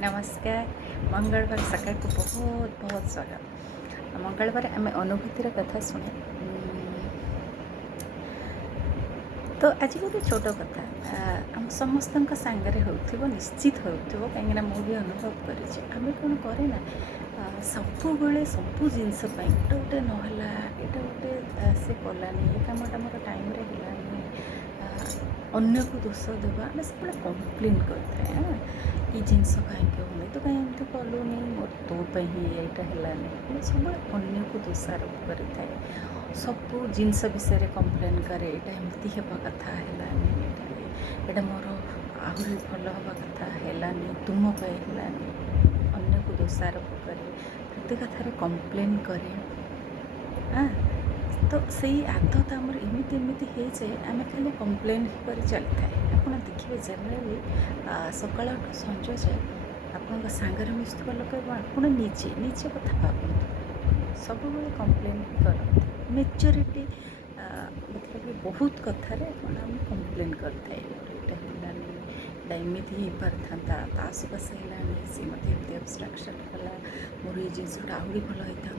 नमस्कार। मंगलवार सकाळ को बहुत बहुत स्वागत। मंगलवार आम अनुभूतिर कथा शुणे। तो आज गोटे छोट कथा आम समस्त सांगे हो निश्चित हो कहीं मुझे अनुभव करें कौन करे ना सब बेले सब जिनस गोटे गोटे नाला यहाँ गोटे से कलानी ये कमटा मोर टाइम है अन्य को दोष देवा आम सब कम्प्लेन करें ये जिनस कहीं होनी तो कहीं एमती कलुनी मोर तो ही यहाँ है सब अन्य को दोषारोप करें सब जिनस विषय कम्प्लेन करे यहाँ एमती हेबा कथा है यहाँ मोर आहरी भल हवा कथा है तुम है अन्य को दोषारोप करे प्रत्येक कथार कम्प्लेन करे। हाँ तो सही आदत आमर एमती एमती हो जाए आम खाली कम्प्लेन कर चली था। आप देखिए जेनेली सकाल संज जाए आप सांगर मिशुवा लोक आप निजे निजे कथा भावुँ सब कम्प्लेन करते मेजोरिटी मतलब कि बहुत कथार आम कम्प्लेन करते यहाँ एमती हो पारता आसपास है सी मत एमती अबस्ट्राक्शन कला मोर ये जिनसा आहरी भल होता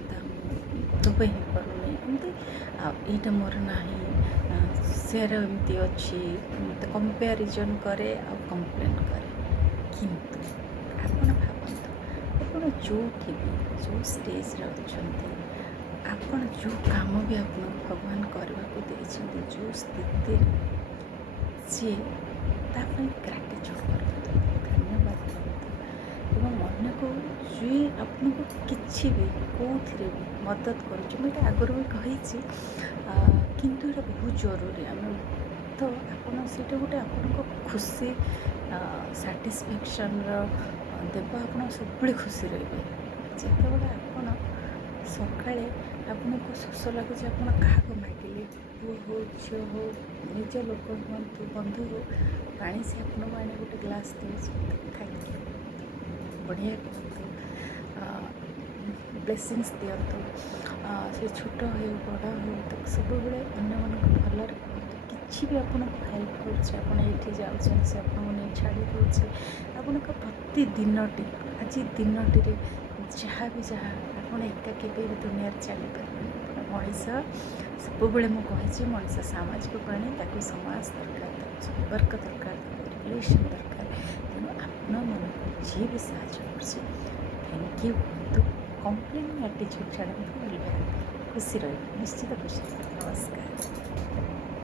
तो हो पारे एमती यहाँ मोर ना सेर एमती अच्छी मत कंपेरिजन करे आ कम्प्लेन करे किंतु आपण भावतु आपण जो भी जो स्टेज अच्छा आपण जो काम भी आप भगवान करने को देते जो स्थिति सी ग्राटिट्यूड करूँ धन्यवाद करूँ एवं मन को जी आपको किसी भी कौन भी मदद करुँ आगुरी भी कही किंतु ये बहुत जरूरी आम तो आप गोटे आप खुशी साटिस्फैक्शन देव आप सब खुशी रे जिते आप सकाଳେ आपको शोष लगे आप क्या मागिले पुओ हो झील हो निज लोक हूँ बंधु हो पा से आपको आने गोटे ग्लास दे थैंक यू बढ़िया कहतु ब्लेसिंग्स दिंतु से छोट हो बड़ हो तो सब अन्य मन भल कि भी आपको हेल्प कर जाऊँ से आपको नहीं छाड़ी दूचे आपण प्रतिदिन आज दिन जहाँ भी जहाँ आप एका के दुनिया चली पारे मनीष सब मुझे मनीष सामाजिक प्राणी ताकि समाज दरकार संपर्क दरकार रिलेशन दरकार तेणु आपण मन को जी भी साहय थैंक यू तो कम्प्लेनिंग एटीट्यूड छाड़ मिलवा खुशी रही निश्चित खुशी। नमस्कार।